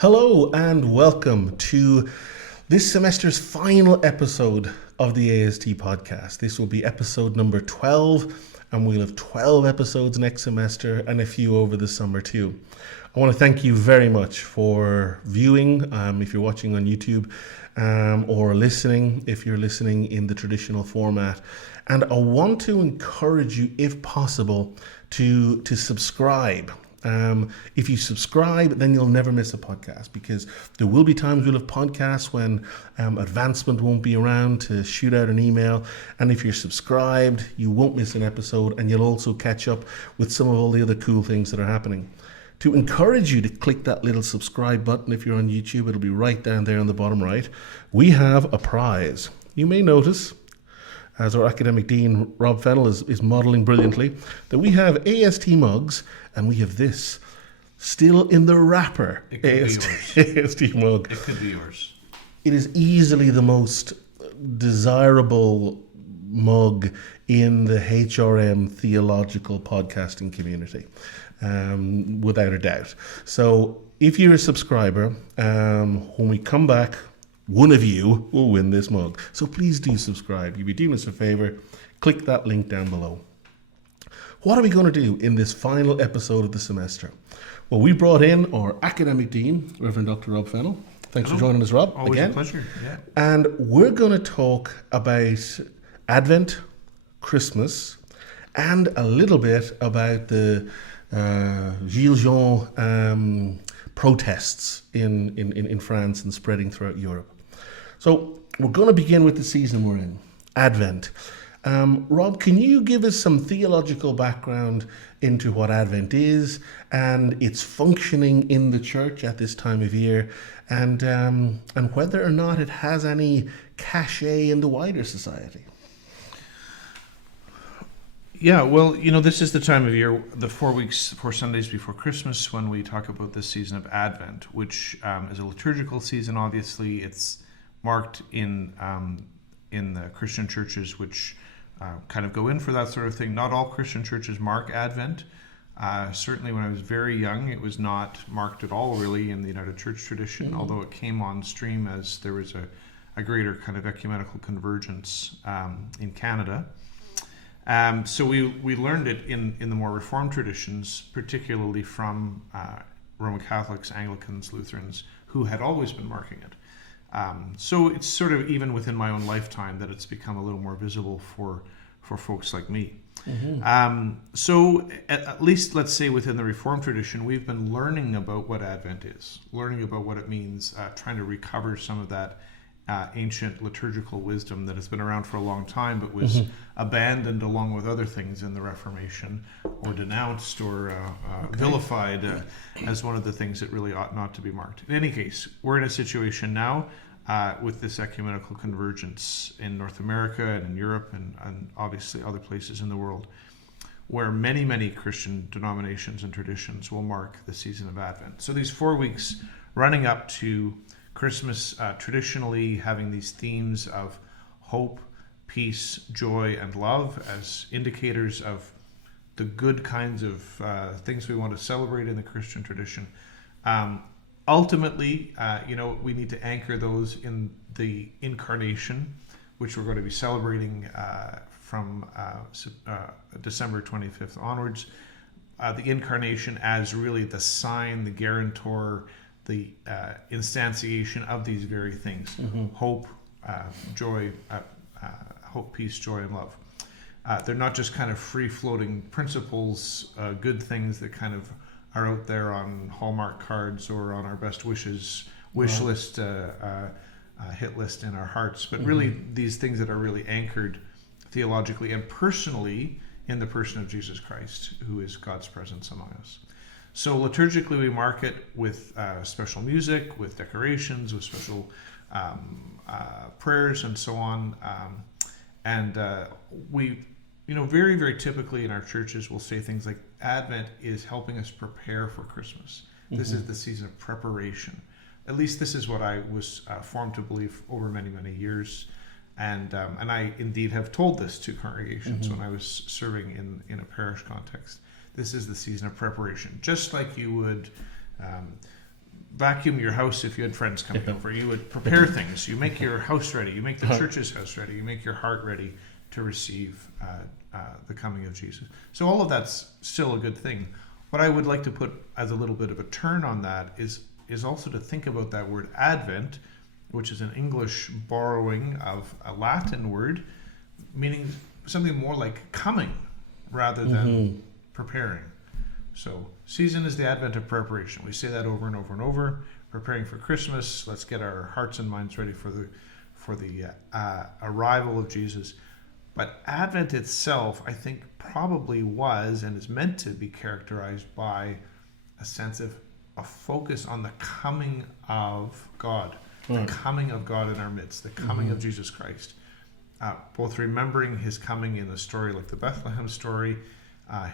Hello and welcome to this semester's final episode of the AST podcast. This will be episode number 12, and we'll have 12 episodes next semester and a few over the summer too. I want to thank you very much for viewing if you're watching on YouTube, or listening if you're listening in the traditional format. And I want to encourage you, if possible, to subscribe. If you subscribe, then you'll never miss a podcast, because there will be times we'll have podcasts when advancement won't be around to shoot out an email. And if you're subscribed, you won't miss an episode, and you'll also catch up with some of all the other cool things that are happening. To encourage you to click that little subscribe button if you're on YouTube, it'll be right down there on the bottom right. We have a prize. You may notice, as our academic dean, Rob Fennell, is modelling brilliantly, that we have AST mugs, and we have this, still in the wrapper, It could AST, be yours. AST mug. It could be yours. It is easily the most desirable mug in the HRM theological podcasting community, without a doubt. So if you're a subscriber, when we come back, one of you will win this mug. So please do subscribe. You'll be doing us a favor. Click that link down below. What are we going to do in this final episode of the semester? Well, we brought in our academic dean, Reverend Dr. Rob Fennell. Thanks for joining us, Rob. Always again. a pleasure. Yeah. And we're going to talk about Advent, Christmas, and a little bit about the Gilets jaunes protests in France and spreading throughout Europe. So we're going to begin with the season we're in, Advent. Rob, can you give us some theological background into what Advent is and its functioning in the church at this time of year, and whether or not it has any cachet in the wider society? Yeah, well, this is the time of year, the 4 weeks, 4 Sundays before Christmas, when we talk about this season of Advent, which is a liturgical season. Obviously, it's marked in the Christian churches, which kind of go in for that sort of thing. Not all Christian churches mark Advent. Certainly when I was very young, it was not marked at all, really, in the United Church tradition, although it came on stream as there was a greater kind of ecumenical convergence in Canada. So we learned it in the more Reformed traditions, particularly from Roman Catholics, Anglicans, Lutherans, who had always been marking it. So it's sort of even within my own lifetime that it's become a little more visible for folks like me. So at least, let's say, within the Reformed tradition, we've been learning about what Advent is, learning about what it means, trying to recover some of that ancient liturgical wisdom that has been around for a long time, but was abandoned along with other things in the Reformation, or denounced or vilified as one of the things that really ought not to be marked. In any case, we're in a situation now with this ecumenical convergence in North America and in Europe and obviously other places in the world, where many, many Christian denominations and traditions will mark the season of Advent. So these 4 weeks running up to Christmas, traditionally having these themes of hope, peace, joy, and love as indicators of the good kinds of things we want to celebrate in the Christian tradition. Ultimately, we need to anchor those in the incarnation, which we're going to be celebrating from December 25th onwards. The incarnation as really the sign, the guarantor, the instantiation of these very things: hope, joy, hope, peace, joy, and love. They're not just kind of free-floating principles, good things that kind of are out there on Hallmark cards or on our best wishes wish list, hit list in our hearts, but really these things that are really anchored theologically and personally in the person of Jesus Christ, who is God's presence among us. So liturgically, we mark it with special music, with decorations, with special prayers, and so on. We, very, very typically in our churches, we'll say things like Advent is helping us prepare for Christmas. This is the season of preparation. At least this is what I was formed to believe over many, many years. And I indeed have told this to congregations when I was serving in a parish context. This is the season of preparation. Just like you would vacuum your house if you had friends coming over. You would prepare things. You make your house ready. You make the church's house ready. You make your heart ready to receive the coming of Jesus. So all of that's still a good thing. What I would like to put as a little bit of a turn on that is also to think about that word Advent, which is an English borrowing of a Latin word, meaning something more like coming rather than preparing. So season is the advent of preparation. We say that over and over and over. Preparing for Christmas. Let's get our hearts and minds ready for the arrival of Jesus. But Advent itself, I think, probably was and is meant to be characterized by a sense of a focus on the coming of God, the coming of God in our midst, the coming of Jesus Christ. Both remembering his coming in a story like the Bethlehem story,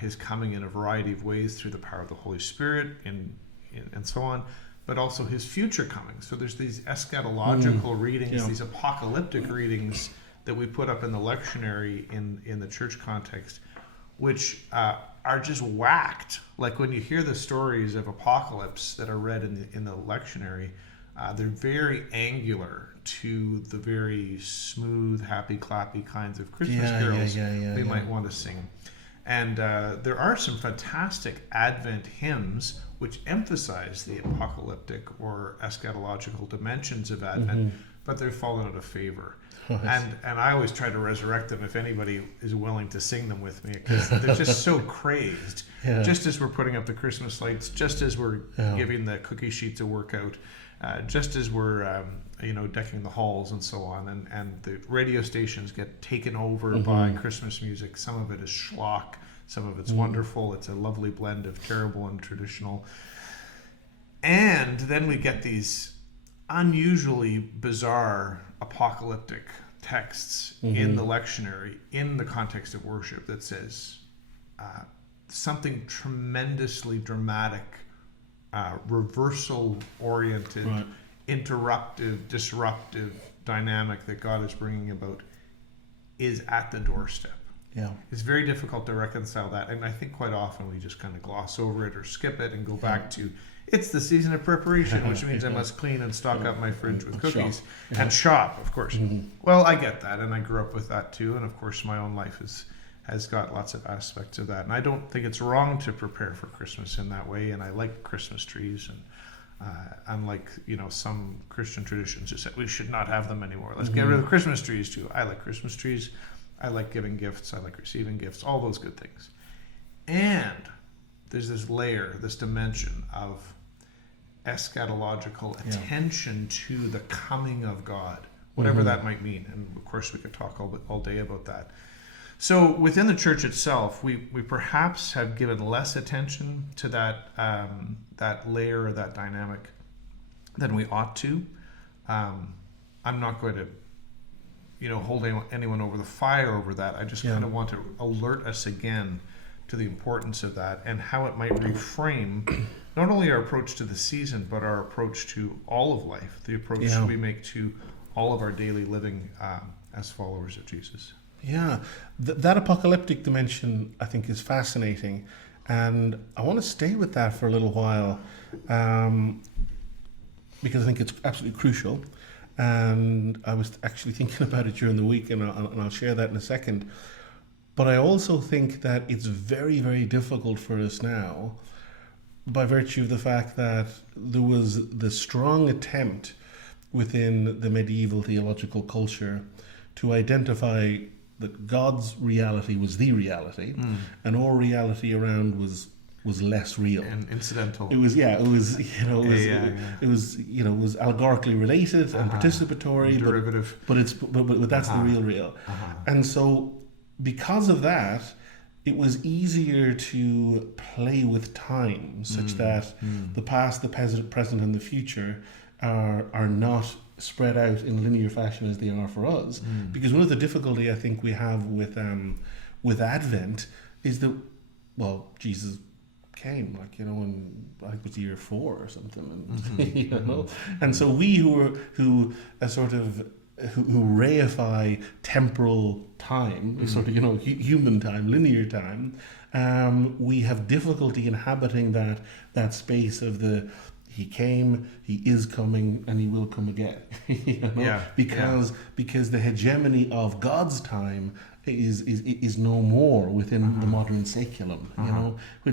his coming in a variety of ways through the power of the Holy Spirit and so on, but also his future coming. So there's these eschatological readings, these apocalyptic readings that we put up in the lectionary in the church context, which are just whacked. Like when you hear the stories of apocalypse that are read in the lectionary, they're very angular to the very smooth, happy, clappy kinds of Christmas carols we might want to sing. And there are some fantastic Advent hymns which emphasize the apocalyptic or eschatological dimensions of Advent, but they've fallen out of favor. And I always try to resurrect them if anybody is willing to sing them with me, because they're just so crazed. Just as we're putting up the Christmas lights, just as we're giving the cookie sheets a workout, just as we're decking the halls and so on, and the radio stations get taken over by Christmas music. Some of it is schlock, some of it's wonderful. It's a lovely blend of terrible and traditional. And then we get these unusually bizarre apocalyptic texts in the lectionary, in the context of worship, that says something tremendously dramatic, reversal-oriented, interruptive, disruptive dynamic that God is bringing about is at the doorstep. It's very difficult to reconcile that, and I think quite often we just kind of gloss over it or skip it and go back to, it's the season of preparation, which means I must clean and stock up my fridge with cookies and shop, of course. Well, I get that, and I grew up with that too, and of course my own life has got lots of aspects of that, and I don't think it's wrong to prepare for Christmas in that way, and I like Christmas trees, and unlike some Christian traditions who said we should not have them anymore, let's get rid of Christmas trees too. I like Christmas trees. I like giving gifts. I like receiving gifts. All those good things. And there's this layer, this dimension of eschatological attention to the coming of God, whatever that might mean. And of course, we could talk all day about that. So within the church itself, we perhaps have given less attention to that layer or that dynamic than we ought to. I'm not going to hold anyone over the fire over that. I just kind of want to alert us again to the importance of that and how it might reframe not only our approach to the season, but our approach to all of life, the approach we make to all of our daily living as followers of Jesus. That apocalyptic dimension, I think, is fascinating, and I want to stay with that for a little while because I think it's absolutely crucial. And I was actually thinking about it during the week, and I'll share that in a second. But I also think that it's very, very difficult for us now, by virtue of the fact that there was the strong attempt within the medieval theological culture to identify that God's reality was the reality, and all reality around was less real and incidental. It was allegorically related and participatory, derivative, but that's the real. And so because of that, it was easier to play with time, such that the past, the present, and the future are not spread out in linear fashion as they are for us. Because one of the difficulty I think we have with Advent is that, Jesus came, and I think it was year 4 or something, and and so we who reify temporal time, sort of human time, linear time, we have difficulty inhabiting that space of the He came, he is coming, and he will come again. Because the hegemony of God's time is no more within the modern saeculum,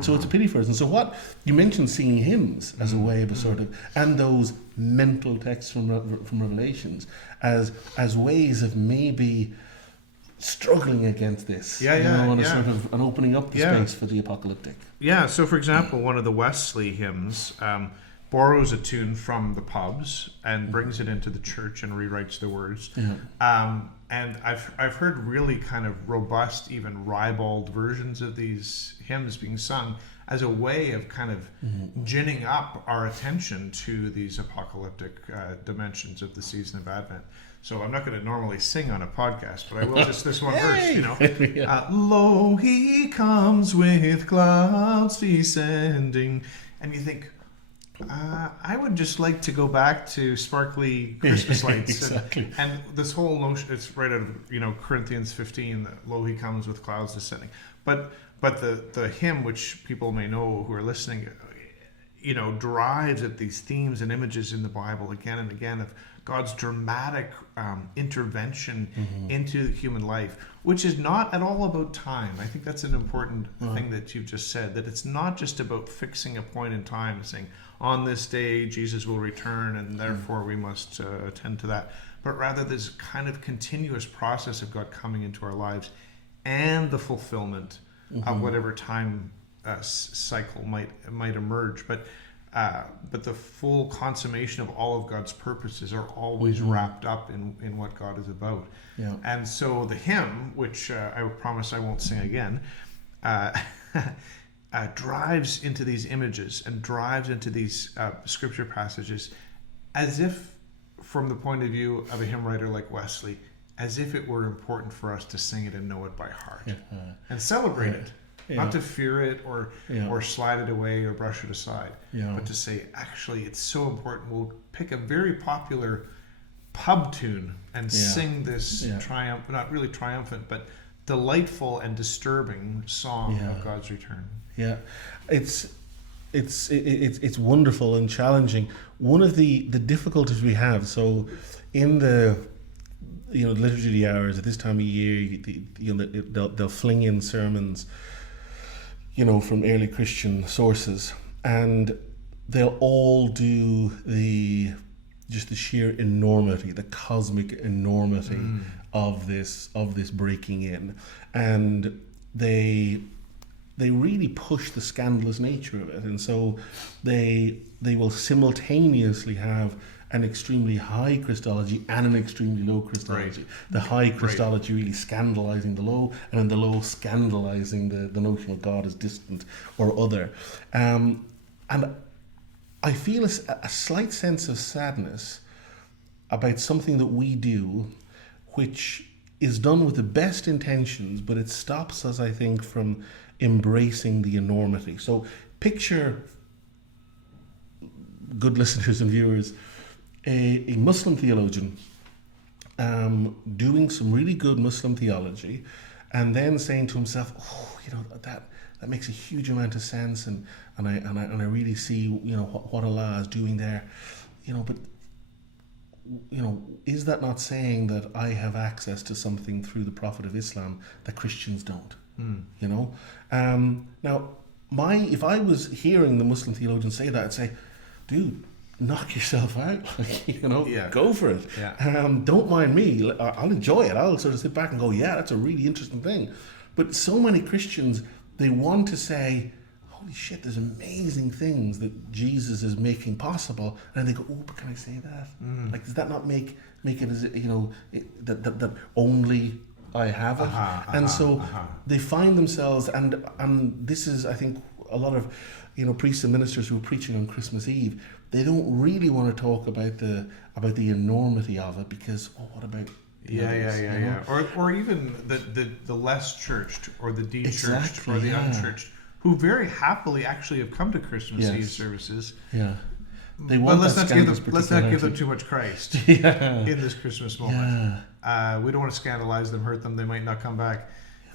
So it's a pity for us. And so what you mentioned, singing hymns as a way of a sort of, and those mental texts from Revelations as ways of maybe struggling against this, sort of an opening up the space for the apocalyptic. Yeah. So, for example, one of the Wesley hymns borrows a tune from the pubs and brings it into the church and rewrites the words. And I've heard really kind of robust, even ribald versions of these hymns being sung as a way of kind of ginning up our attention to these apocalyptic dimensions of the season of Advent. So I'm not going to normally sing on a podcast, but I will just this one verse, Lo, he comes with clouds descending. And you think, I would just like to go back to sparkly Christmas lights. Exactly. And this whole notion, it's right out of Corinthians 15, that lo, he comes with clouds descending. But the hymn, which people may know who are listening, derives at these themes and images in the Bible again and again of God's dramatic intervention into human life, which is not at all about time. I think that's an important thing that you've just said, that it's not just about fixing a point in time and saying, on this day, Jesus will return, and therefore we must attend to that. But rather this kind of continuous process of God coming into our lives and the fulfillment of whatever time cycle might emerge. But the full consummation of all of God's purposes are always wrapped up in what God is about. Yeah. And so the hymn, which I promise I won't sing again, drives into these images and drives into these scripture passages as if, from the point of view of a hymn writer like Wesley, as if it were important for us to sing it and know it by heart and celebrate it. Not to fear it or slide it away or brush it aside, but to say, actually, it's so important. We'll pick a very popular pub tune and sing this not really triumphant, but delightful and disturbing song of God's return. Yeah, it's wonderful and challenging. One of the difficulties we have, so in the liturgy of the hours at this time of year, they'll fling in sermons, from early Christian sources, and they'll all do the sheer enormity, the cosmic enormity of this breaking in, and they really push the scandalous nature of it, and so they will simultaneously have an extremely high Christology and an extremely low Christology. Right. The high Christology really scandalizing the low, and then the low scandalizing the notion of God as distant or other. And I feel a slight sense of sadness about something that we do, which is done with the best intentions, but it stops us, I think, from embracing the enormity. So picture, good listeners and viewers, a Muslim theologian doing some really good Muslim theology, and then saying to himself, that makes a huge amount of sense, and I really see what Allah is doing there, but is that not saying that I have access to something through the Prophet of Islam that Christians don't? Now, if I was hearing the Muslim theologian say that, I'd say, dude, knock yourself out, go for it. Don't mind me. I'll enjoy it. I'll sort of sit back and go, that's a really interesting thing. But so many Christians, they want to say, holy shit, there's amazing things that Jesus is making possible, and they go, but can I say that? Like, does that not make it as that only I have it? So they find themselves, and this is, I think, a lot of priests and ministers who are preaching on Christmas Eve, they don't really want to talk about the enormity of it, because what about or even the less churched or the de-churched or the unchurched, who very happily actually have come to Christmas Eve services. They want, but let's not give them too much Christ in this Christmas moment. We don't want to scandalize them, hurt them. They might not come back.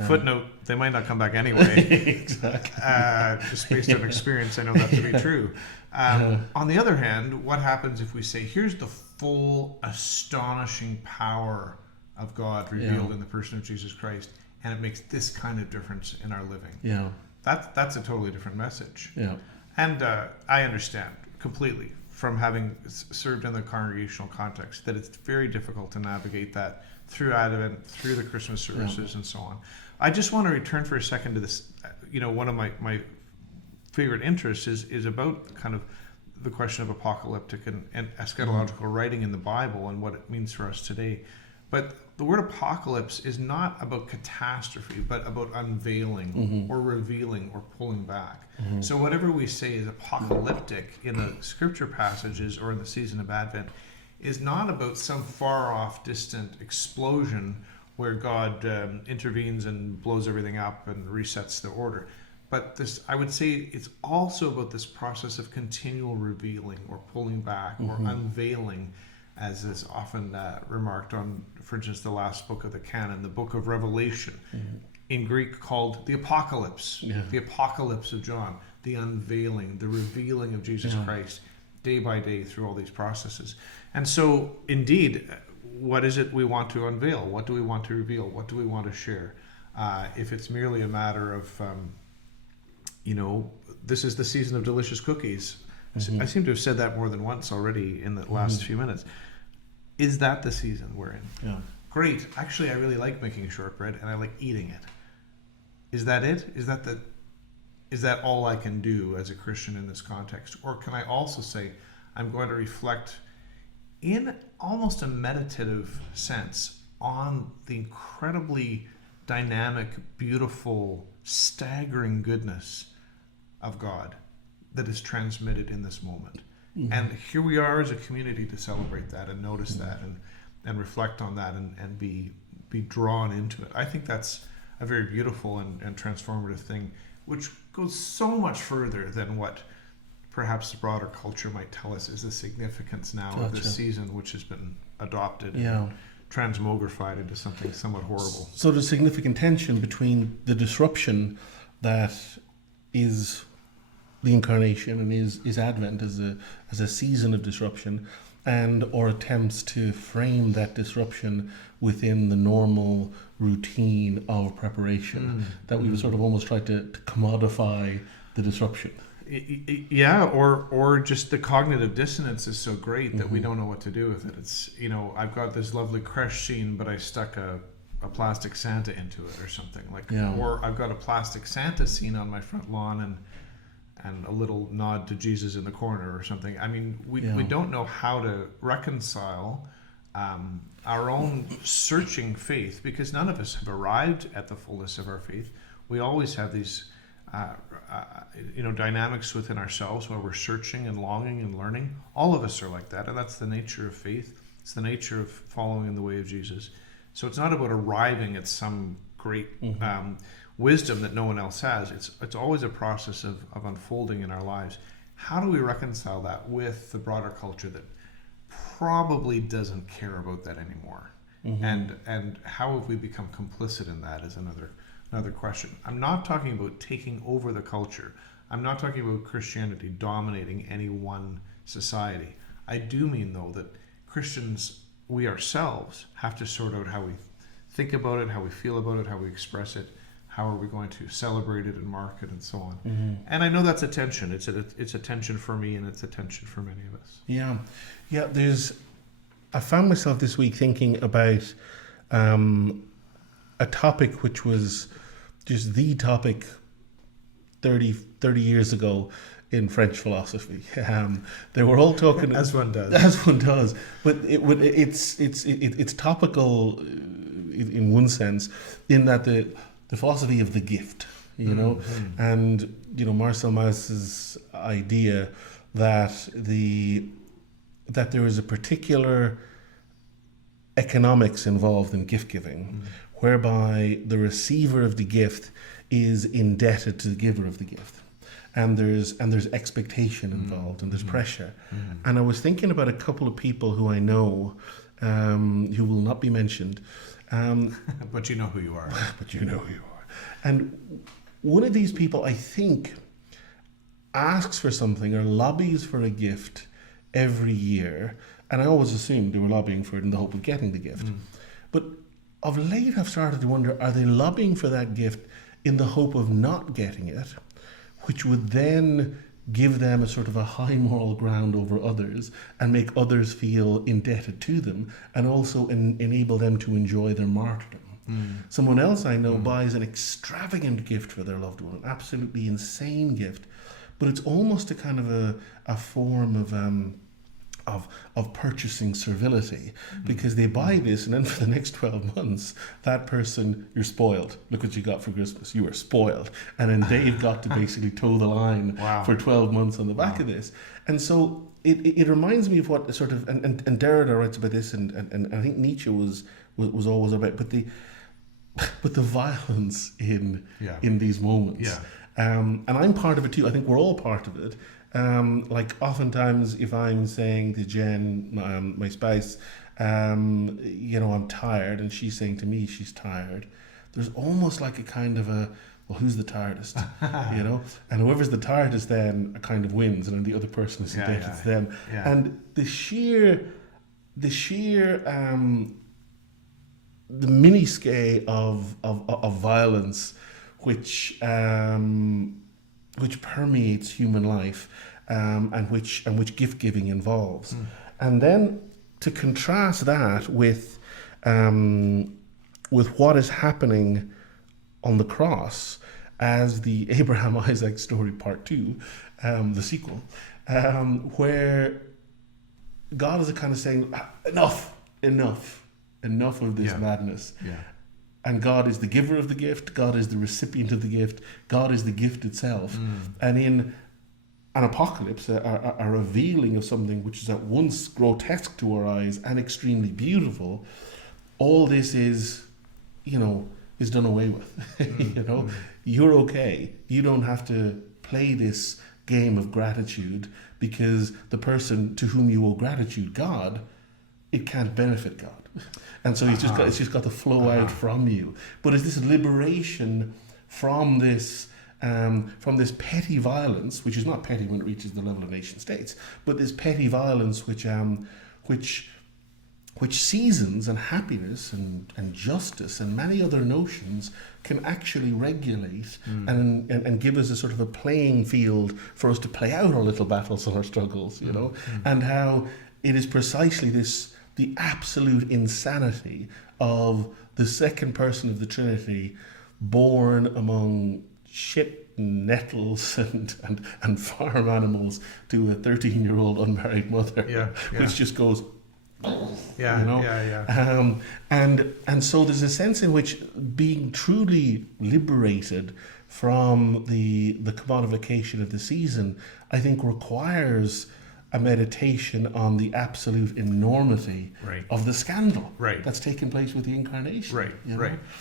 Footnote, they might not come back anyway. Exactly. Just based on experience, I know that to be true. On the other hand, what happens if we say, here's the full, astonishing power of God revealed in the person of Jesus Christ, and it makes this kind of difference in our living? Yeah. That's a totally different message. Yeah. And I understand completely from having served in the congregational context that it's very difficult to navigate that through Advent, through the Christmas services, and so on. I just want to return for a second to this. One of my favorite interests is about kind of the question of apocalyptic and eschatological writing in the Bible and what it means for us today. But the word apocalypse is not about catastrophe, but about unveiling or revealing or pulling back. So whatever we say is apocalyptic in the scripture passages or in the season of Advent is not about some far off distant explosion where God intervenes and blows everything up and resets the order. But this, I would say, it's also about this process of continual revealing or pulling back or unveiling, as is often remarked on, for instance, the last book of the canon, the book of Revelation, in Greek called the Apocalypse, the Apocalypse of John, the unveiling, the revealing of Jesus Christ day by day through all these processes. And so, indeed, what is it we want to unveil? What do we want to reveal? What do we want to share? If it's merely a matter of, this is the season of delicious cookies. I seem to have said that more than once already in the last few minutes. Is that the season we're in? Yeah. Great. Actually, I really like making shortbread and I like eating it. Is that it? Is that all I can do as a Christian in this context? Or can I also say, I'm going to reflect in almost a meditative sense on the incredibly dynamic, beautiful, staggering goodness of God that is transmitted in this moment. And here we are as a community to celebrate that and notice that and reflect on that and be drawn into it. I think that's a very beautiful and transformative thing, which goes so much further than what perhaps the broader culture might tell us is the significance now of this season, which has been adopted and transmogrified into something somewhat horrible. So there's significant tension between the disruption that is the incarnation and is Advent as a season of disruption, and or attempts to frame that disruption within the normal routine of preparation that we've sort of almost tried to commodify the disruption. Yeah, or just the cognitive dissonance is so great that we don't know what to do with it. It's, I've got this lovely creche scene, but I stuck a plastic Santa into it or something or I've got a plastic Santa scene on my front lawn and a little nod to Jesus in the corner or something. I mean, we don't know how to reconcile our own searching faith, because none of us have arrived at the fullness of our faith. We always have these dynamics within ourselves where we're searching and longing and learning. All of us are like that, and that's the nature of faith. It's the nature of following in the way of Jesus. So it's not about arriving at some great wisdom that no one else has. It's always a process of unfolding in our lives. How do we reconcile that with the broader culture that probably doesn't care about that anymore? And how have we become complicit in that is another question. I'm not talking about taking over the culture. I'm not talking about Christianity dominating any one society. I do mean, though, that Christians, we ourselves, have to sort out how we think about it, how we feel about it, how we express it, how are we going to celebrate it and mark it, and so on. And I know that's a tension. It's a tension for me, and it's a tension for many of us. Yeah. I found myself this week thinking about a topic which was just the topic 30 years ago in French philosophy. They were all talking as one does, but it's topical in one sense, in that the philosophy of the gift, and Marcel Maus's idea that there is a particular economics involved in gift giving, whereby the receiver of the gift is indebted to the giver of the gift. And there's expectation involved, and there's pressure. And I was thinking about a couple of people who I know, who will not be mentioned. But you know who you are. But you know who you are. And one of these people, I think, asks for something or lobbies for a gift every year, and I always assumed they were lobbying for it in the hope of getting the gift. But of late I've started to wonder, are they lobbying for that gift in the hope of not getting it, which would then give them a sort of a high moral ground over others and make others feel indebted to them, and also enable them to enjoy their martyrdom. Someone else I know buys an extravagant gift for their loved one, an absolutely insane gift, but it's almost a kind of a form of purchasing servility, because they buy this and then for the next 12 months that person, you're spoiled, look what you got for Christmas, you were spoiled, and then they've got to basically toe the line for 12 months on the back of this. And so it reminds me of what sort of, and Derrida writes about this, and I think Nietzsche was always about, but the violence in these moments. And I'm part of it too. I think we're all part of it. Like oftentimes if I'm saying to Jen, my spouse, I'm tired, and she's saying to me she's tired, there's almost like a kind of a, well, who's the tiredest? And whoever's the tiredest then kind of wins, and then the other person is indebted to them. And the sheer the mini-scale of violence which permeates human life, and which gift giving involves, and then to contrast that with what is happening on the cross as the Abraham Isaac story part 2, the sequel, where God is kind of saying, enough of this madness. And God is the giver of the gift, God is the recipient of the gift, God is the gift itself. And in an apocalypse, a revealing of something which is at once grotesque to our eyes and extremely beautiful, all this is done away with. You're okay. You don't have to play this game of gratitude, because the person to whom you owe gratitude, God, it can't benefit God. And so it's just got to flow out from you. But it's this liberation from this petty violence, which is not petty when it reaches the level of nation states, but this petty violence which seasons and happiness and justice and many other notions can actually regulate and give us a sort of a playing field for us to play out our little battles and our struggles, and how it is precisely the absolute insanity of the second person of the Trinity, born among shit and nettles and farm animals to a 13-year-old unmarried mother, which just goes, and so there's a sense in which being truly liberated from the commodification of the season, I think, requires a meditation on the absolute enormity of the scandal that's taken place with the incarnation.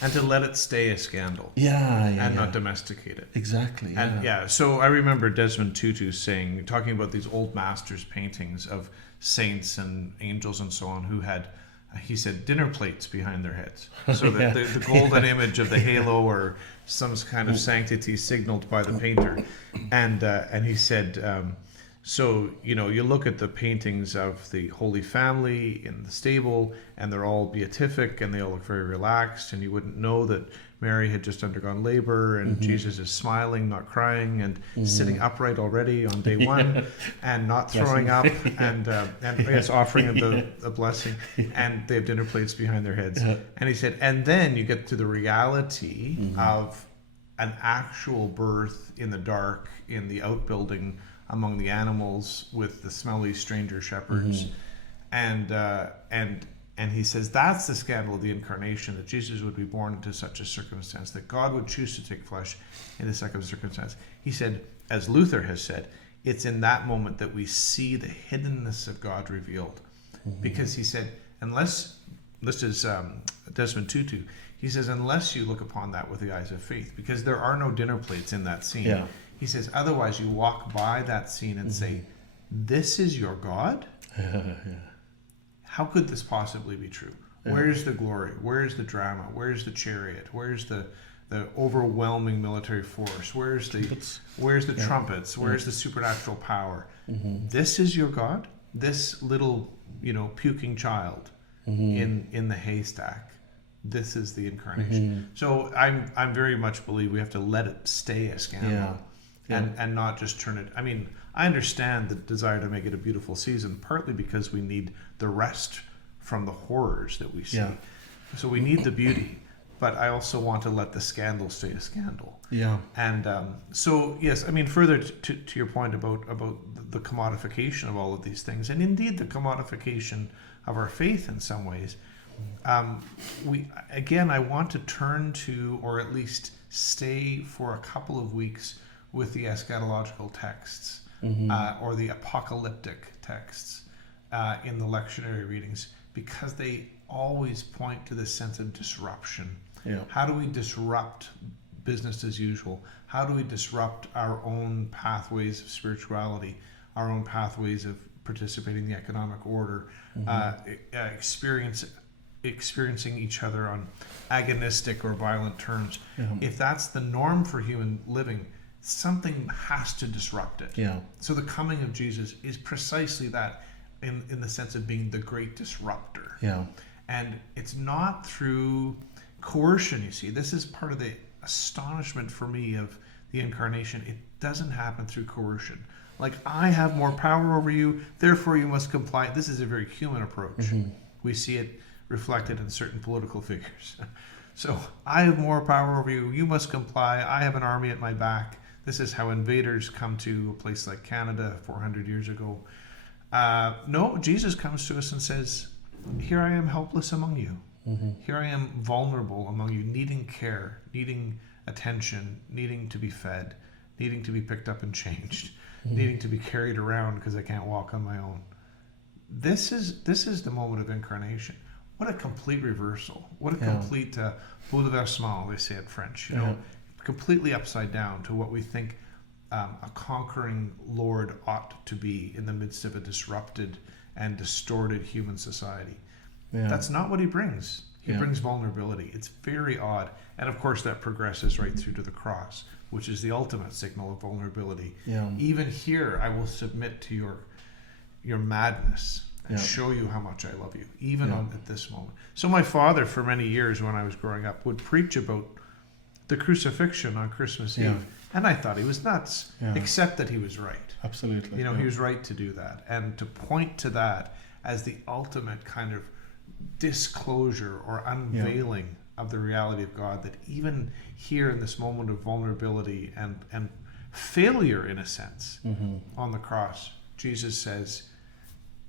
And to let it stay a scandal. Not domesticate it. Exactly. And so I remember Desmond Tutu talking about these old masters' paintings of saints and angels and so on who had, he said, dinner plates behind their heads. So that the golden image of the halo or some kind of sanctity signaled by the painter. And he said, so, you look at the paintings of the Holy Family in the stable, and they're all beatific, and they all look very relaxed, and you wouldn't know that Mary had just undergone labor, and Jesus is smiling, not crying, and sitting upright already on day one, and not throwing up, and offering the blessing, and they have dinner plates behind their heads. And he said, and then you get to the reality of an actual birth in the dark, in the outbuilding, among the animals with the smelly stranger shepherds. And he says that's the scandal of the incarnation, that Jesus would be born into such a circumstance, that God would choose to take flesh in this second circumstance. He said, as Luther has said, it's in that moment that we see the hiddenness of God revealed. Because he said, unless, this is Desmond Tutu, he says, unless you look upon that with the eyes of faith, because there are no dinner plates in that scene. He says, otherwise you walk by that scene and say, this is your God? How could this possibly be true? Where's the glory? Where's the drama? Where's the chariot? Where's the the overwhelming military force? Where's the trumpets? Where's the supernatural power? This is your God? This little, puking child in the haystack. This is the incarnation. So I'm very much believe we have to let it stay a scandal and not just turn it. I mean, I understand the desire to make it a beautiful season, partly because we need the rest from the horrors that we see. Yeah. So we need the beauty, but I also want to let the scandal stay a scandal. Yeah. And so, yes, I mean, further to your point about the commodification of all of these things, and indeed the commodification of our faith in some ways, I want to turn to, or at least stay for a couple of weeks with the eschatological texts or the apocalyptic texts in the lectionary readings, because they always point to this sense of disruption. Yeah. How do we disrupt business as usual? How do we disrupt our own pathways of spirituality, our own pathways of participating in the economic order, experiencing each other on agonistic or violent terms? Yeah. If that's the norm for human living, something has to disrupt it. Yeah. So the coming of Jesus is precisely that, in the sense of being the great disruptor. Yeah. And it's not through coercion, you see. This is part of the astonishment for me of the incarnation. It doesn't happen through coercion. Like, I have more power over you, therefore you must comply. This is a very human approach. We see it reflected in certain political figures. So, I have more power over you, you must comply, I have an army at my back. This is how invaders come to a place like Canada 400 years ago. No, Jesus comes to us and says, here I am helpless among you. Here I am vulnerable among you, needing care, needing attention, needing to be fed, needing to be picked up and changed, needing to be carried around because I can't walk on my own. This is the moment of incarnation. What a complete reversal. What a complete bouleversement, they say in French. Completely upside down to what we think a conquering Lord ought to be in the midst of a disrupted and distorted human society. Yeah. That's not what he brings. He brings vulnerability. It's very odd. And of course that progresses right through to the cross, which is the ultimate signal of vulnerability. Yeah. Even here, I will submit to your madness and show you how much I love you, even at this moment. So my father, for many years when I was growing up, would preach about the crucifixion on Christmas Eve. And I thought he was nuts, except that he was right. Absolutely. He was right to do that. And to point to that as the ultimate kind of disclosure or unveiling of the reality of God, that even here in this moment of vulnerability and failure, in a sense, on the cross, Jesus says,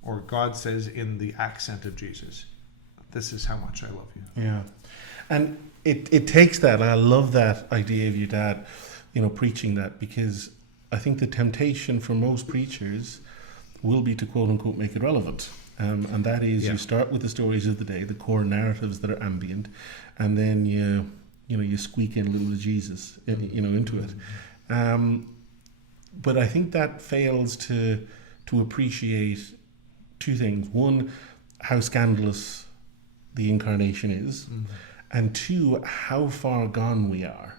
or God says in the accent of Jesus, this is how much I love you. Yeah. And it takes that, and I love that idea of your dad, preaching that, because I think the temptation for most preachers will be to quote unquote make it relevant. And that is, you start with the stories of the day, the core narratives that are ambient, and then you squeak in a little of Jesus, into it. But I think that fails to appreciate two things. One, how scandalous the incarnation is, and two, how far gone we are.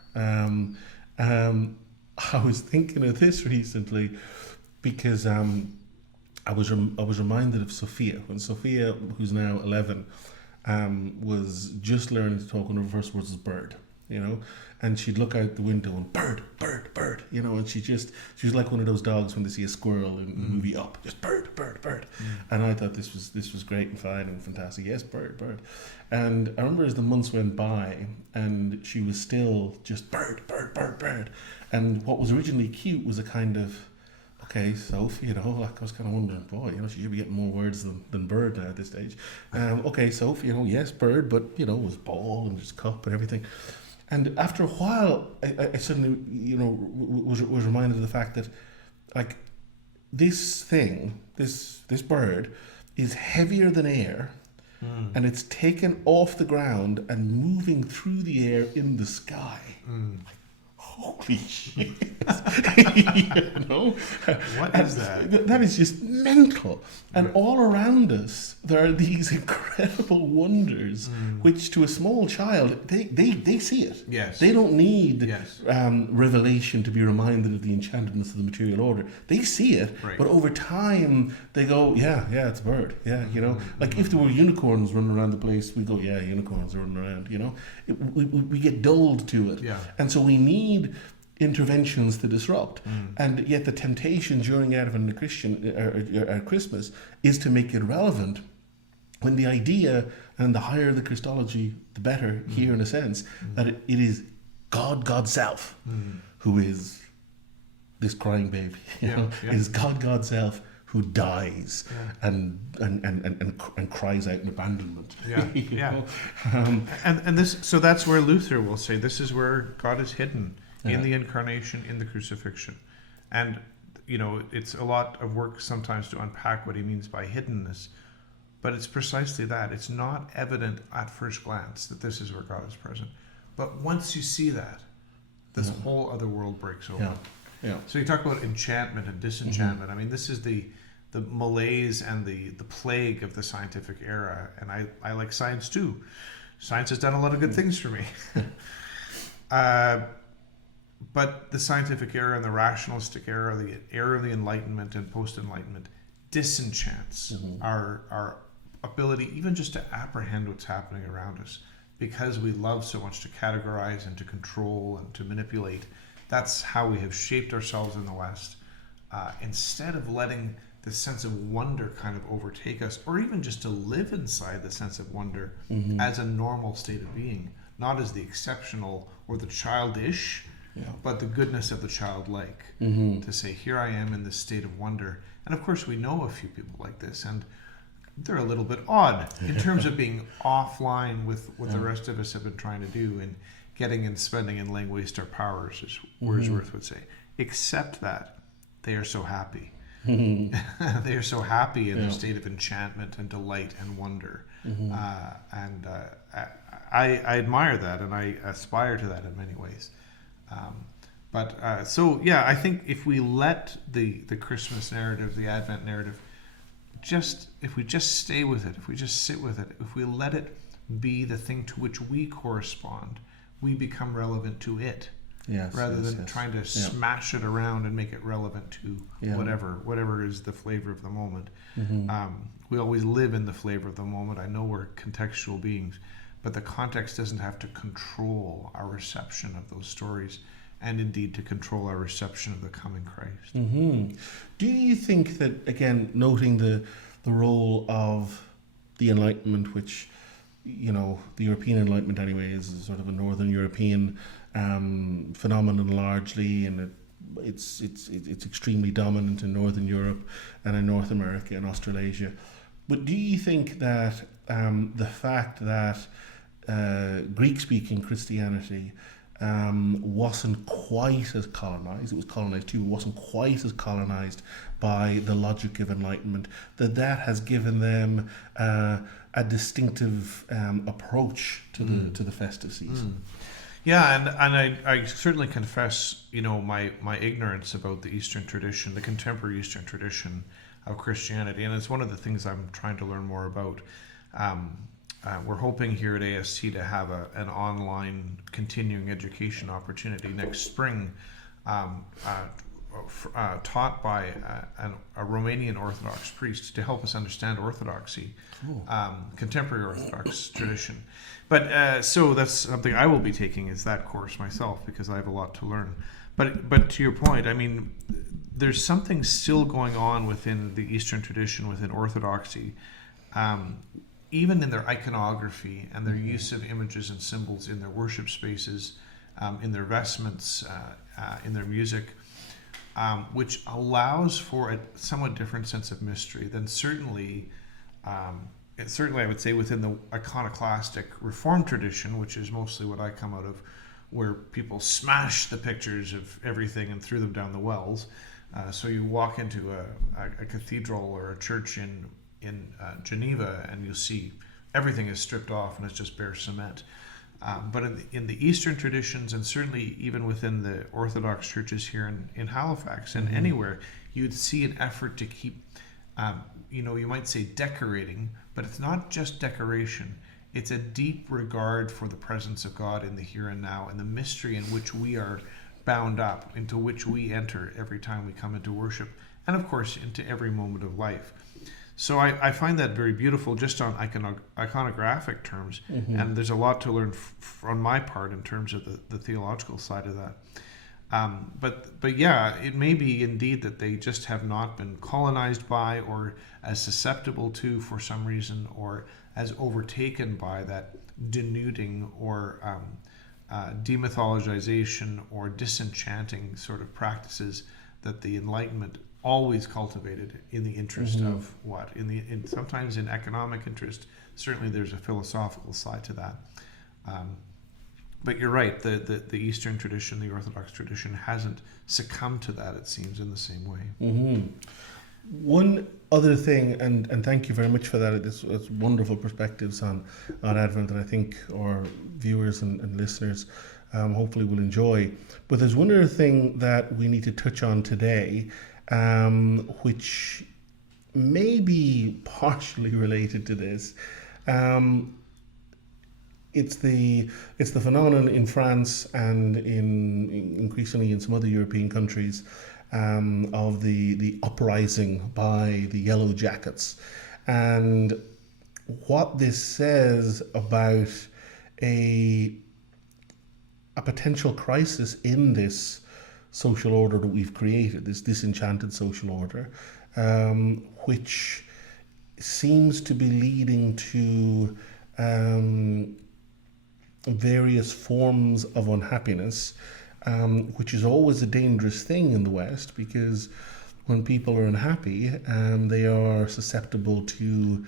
I was thinking of this recently because I was reminded of Sophia, when Sophia, who's now 11, was just learning to talk, one of her first words was bird, and she'd look out the window and bird, bird, bird, and she was like one of those dogs when they see a squirrel in the movie Up, just bird, bird, bird. And I thought this was great and fine and fantastic. Yes, bird, bird. And I remember as the months went by and she was still just bird, bird, bird, bird. And what was originally cute was a kind of, okay, Sophie, I was kind of wondering, boy, she should be getting more words than bird now at this stage. Okay, Sophie, yes, bird, but, it was ball and just cup and everything. And after a while, I suddenly, was reminded of the fact that, like, this thing, this bird, is heavier than air, and it's taken off the ground and moving through the air in the sky. Like, holy shit. You know? What is that? That is just mental. And all around us, there are these incredible wonders, which to a small child, they see it. Yes. They don't need Yes. revelation to be reminded of the enchantedness of the material order. They see it, Right. but over time, they go, yeah, it's a bird. Yeah, you know? Like if there were unicorns running around the place, we go, yeah, unicorns are running around, you know? We get dulled to it. Yeah. And so we need interventions to disrupt. And yet the temptation during Advent and Christmas is to make it relevant, when the idea, and the higher the Christology, the better, here in a sense, that it is God's self who is this crying baby. You know? It is God's self who dies and cries out in abandonment. Yeah, You yeah. know? And this, so that's where Luther will say this is where God is hidden in the incarnation, in the crucifixion. And you know, it's a lot of work sometimes to unpack what he means by hiddenness, but it's precisely that. It's not evident at first glance that this is where God is present, but once you see that, this whole other world breaks open. Yeah. So you talk about enchantment and disenchantment. I mean, this is the malaise and the plague of the scientific era, and I like science too. Science has done a lot of good things for me. But the scientific era and the rationalistic era, the era of the Enlightenment and post-Enlightenment, disenchants our ability even just to apprehend what's happening around us, because we love so much to categorize and to control and to manipulate. That's how we have shaped ourselves in the West. Instead of letting the sense of wonder kind of overtake us, or even just to live inside the sense of wonder as a normal state of being, not as the exceptional or the childish, but the goodness of the childlike. To say, here I am in this state of wonder. And of course we know a few people like this, and they're a little bit odd in terms of being offline with what the rest of us have been trying to do, and getting and spending and laying waste our powers, as Wordsworth would say. Except that they are so happy. They are so happy in their state of enchantment and delight and wonder. I admire that, and I aspire to that in many ways. I think if we let the Christmas narrative, the Advent narrative, if we just stay with it, if we just sit with it, if we let it be the thing to which we correspond, we become relevant to it, rather than trying to smash it around and make it relevant to whatever is the flavor of the moment. We always live in the flavor of the moment. I know we're contextual beings, but the context doesn't have to control our reception of those stories, and indeed to control our reception of the coming Christ. Do you think that, again, noting the role of the Enlightenment, which, you know, the European Enlightenment anyway is sort of a Northern European phenomenon largely, and it's extremely dominant in Northern Europe and in North America and Australasia. But do you think that the fact that Greek-speaking Christianity wasn't quite as colonized, it was colonized too, but wasn't quite as colonized by the logic of Enlightenment, that has given them a distinctive approach to the festive season? Yeah, and I certainly confess, you know, my ignorance about the Eastern tradition, the contemporary Eastern tradition of Christianity, and it's one of the things I'm trying to learn more about. We're hoping here at AST to have an online continuing education opportunity next spring, taught by a Romanian Orthodox priest to help us understand Orthodoxy, contemporary Orthodox tradition. But so that's something I will be taking, is that course myself, because I have a lot to learn. But to your point, I mean, there's something still going on within the Eastern tradition, within Orthodoxy, even in their iconography and their use of images and symbols in their worship spaces, in their vestments, in their music, which allows for a somewhat different sense of mystery than certainly I would say within the iconoclastic Reformed tradition, which is mostly what I come out of, where people smash the pictures of everything and threw them down the wells. So you walk into a cathedral or a church in Geneva, and you'll see everything is stripped off and it's just bare cement. But in the Eastern traditions, and certainly even within the Orthodox churches here in Halifax and anywhere, you'd see an effort to keep, you might say decorating, but it's not just decoration. It's a deep regard for the presence of God in the here and now, and the mystery in which we are bound up, into which we enter every time we come into worship, and of course into every moment of life. So I find that very beautiful just on iconographic terms, and there's a lot to learn on my part in terms of the theological side of that. But yeah, it may be indeed that they just have not been colonized by, or as susceptible to for some reason, or as overtaken by that denuding or demythologization or disenchanting sort of practices that the Enlightenment always cultivated in the interest of what? Sometimes in economic interest. Certainly there's a philosophical side to that. But you're right, the Eastern tradition, the Orthodox tradition, hasn't succumbed to that, it seems, in the same way. One other thing, and thank you very much for that. It's wonderful perspectives on Advent, and I think our viewers and listeners hopefully will enjoy. But there's one other thing that we need to touch on today, which may be partially related to this. It's the phenomenon in France and increasingly in some other European countries of the uprising by the yellow jackets, and what this says about a potential crisis in this social order that we've created, this disenchanted social order, which seems to be leading to various forms of unhappiness, which is always a dangerous thing in the West, because when people are unhappy, they are susceptible to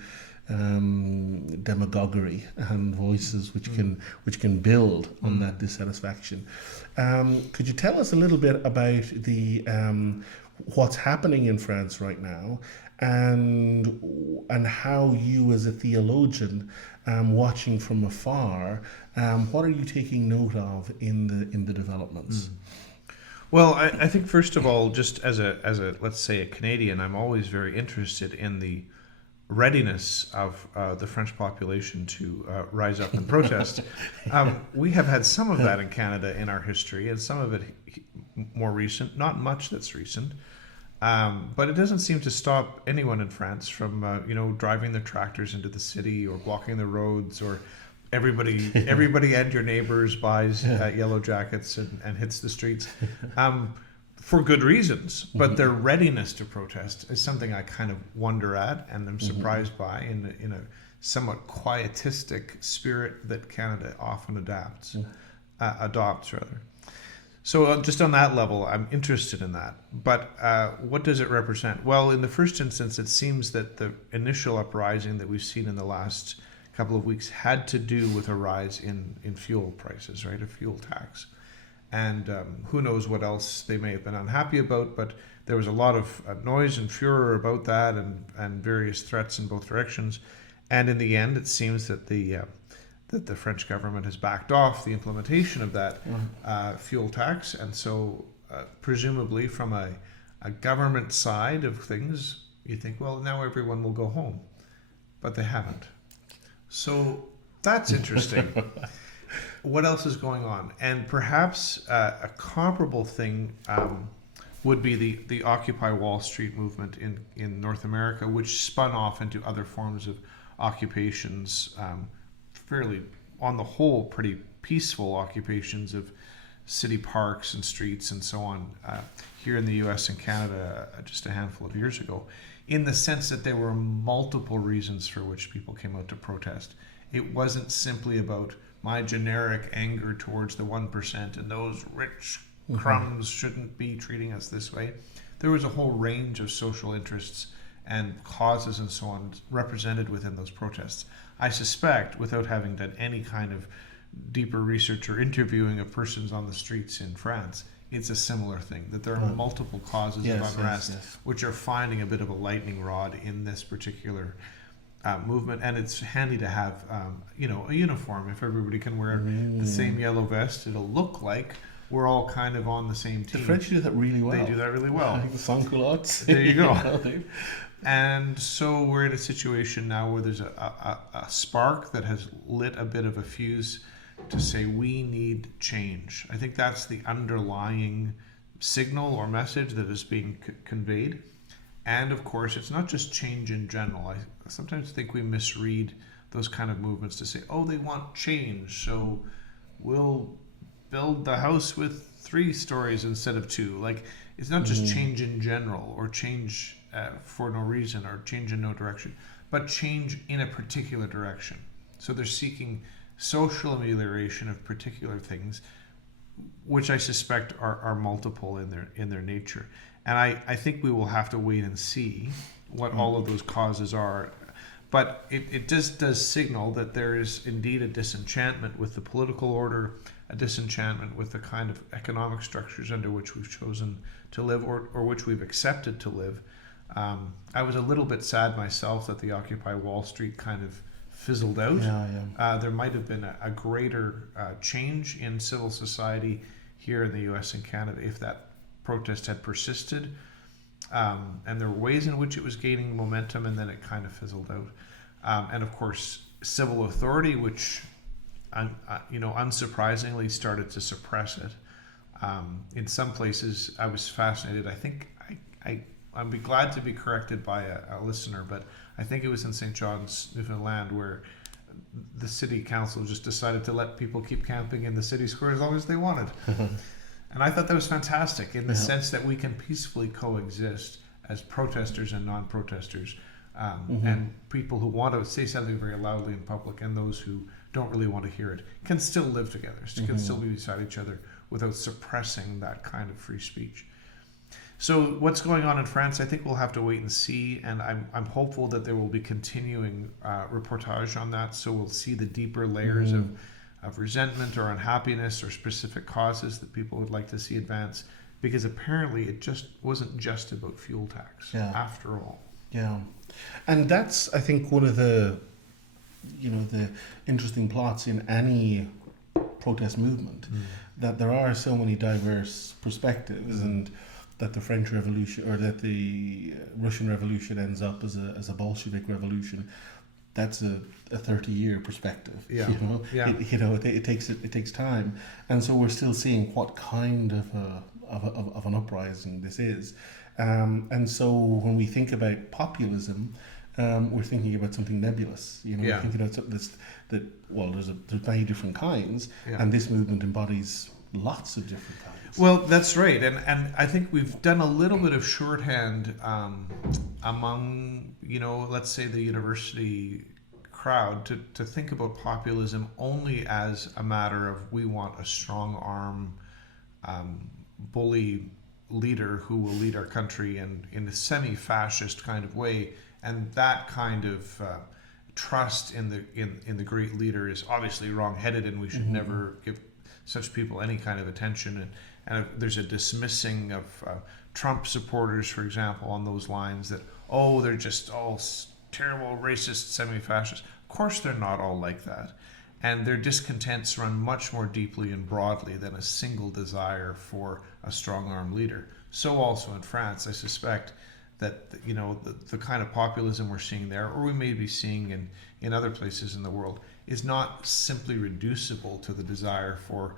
demagoguery and voices which can build on that dissatisfaction. Could you tell us a little bit about the what's happening in France right now, and how you, as a theologian, watching from afar, what are you taking note of in the developments? Well, I think first of all, just as a let's say a Canadian, I'm always very interested in the readiness of the French population to rise up and protest. We have had some of that in Canada in our history, and some of it more recent, not much that's recent. But it doesn't seem to stop anyone in France from, driving their tractors into the city, or blocking the roads, or everybody and your neighbors buys yellow jackets and hits the streets for good reasons. But their readiness to protest is something I kind of wonder at, and I'm surprised by, in a somewhat quietistic spirit that Canada often adopts. So just on that level, I'm interested in that. But what does it represent? Well, in the first instance, it seems that the initial uprising that we've seen in the last couple of weeks had to do with a rise in fuel prices, right? A fuel tax. And who knows what else they may have been unhappy about, but there was a lot of noise and furor about that, and various threats in both directions. And in the end, it seems that the French government has backed off the implementation of that fuel tax. And so presumably from a government side of things, you think, well, now everyone will go home. But they haven't. So that's interesting. What else is going on? And perhaps a comparable thing would be the Occupy Wall Street movement in North America, which spun off into other forms of occupations, fairly, on the whole, pretty peaceful occupations of city parks and streets and so on, here in the US and Canada just a handful of years ago, in the sense that there were multiple reasons for which people came out to protest. It wasn't simply about my generic anger towards the 1% and those rich crumbs shouldn't be treating us this way. There was a whole range of social interests and causes and so on represented within those protests. I suspect, without having done any kind of deeper research or interviewing of persons on the streets in France, it's a similar thing, that there are multiple causes of unrest which are finding a bit of a lightning rod in this particular movement, and it's handy to have a uniform. If everybody can wear the same yellow vest, it'll look like we're all kind of on the same team. The French do that really well. They do that really well. The sans-culottes. There you go. And so we're in a situation now where there's a spark that has lit a bit of a fuse to say we need change. I think that's the underlying signal or message that is being conveyed. And of course, it's not just change in general. I sometimes think we misread those kind of movements to say, oh, they want change, so we'll build the house with 3 stories instead of 2. Like, it's not just change in general, or change for no reason, or change in no direction, but change in a particular direction. So they're seeking social amelioration of particular things, which I suspect are multiple in their nature. And I think we will have to wait and see what all of those causes are. But it does signal that there is indeed a disenchantment with the political order, a disenchantment with the kind of economic structures under which we've chosen to live, or which we've accepted to live. I was a little bit sad myself that the Occupy Wall Street kind of fizzled out. There might have been a greater change in civil society here in the US and Canada if that protest had persisted, and there were ways in which it was gaining momentum, and then it kind of fizzled out. And of course, civil authority, which unsurprisingly started to suppress it. In some places, I was fascinated. I think I'd be glad to be corrected by a listener, but I think it was in St. John's, Newfoundland, where the city council just decided to let people keep camping in the city square as long as they wanted. And I thought that was fantastic in the sense that we can peacefully coexist as protesters and non-protesters, and people who want to say something very loudly in public and those who don't really want to hear it can still live together, can still be beside each other without suppressing that kind of free speech. So what's going on in France, I think we'll have to wait and see, and I'm hopeful that there will be continuing reportage on that, so we'll see the deeper layers of resentment or unhappiness or specific causes that people would like to see advance, because apparently it just wasn't just about fuel tax after all. Yeah, and that's, I think, one of the interesting plots in any protest movement, that there are so many diverse perspectives, and that the French Revolution or that the Russian Revolution ends up as a Bolshevik revolution. That's a 30-year perspective. Yeah. It takes time, and so we're still seeing what kind of an uprising this is. And so when we think about populism, we're thinking about something nebulous. We're thinking about something there's many different kinds, and this movement embodies lots of different kinds. Well, that's right, and I think we've done a little bit of shorthand among, let's say the university crowd to think about populism only as a matter of we want a strong arm bully leader who will lead our country in a semi-fascist kind of way, and that kind of trust in the great leader is obviously wrong-headed, and we should never give such people any kind of attention. And there's a dismissing of Trump supporters, for example, on those lines that, they're just all terrible, racist, semi-fascist. Of course they're not all like that. And their discontents run much more deeply and broadly than a single desire for a strong-arm leader. So also in France, I suspect that the kind of populism we're seeing there, or we may be seeing in other places in the world, is not simply reducible to the desire for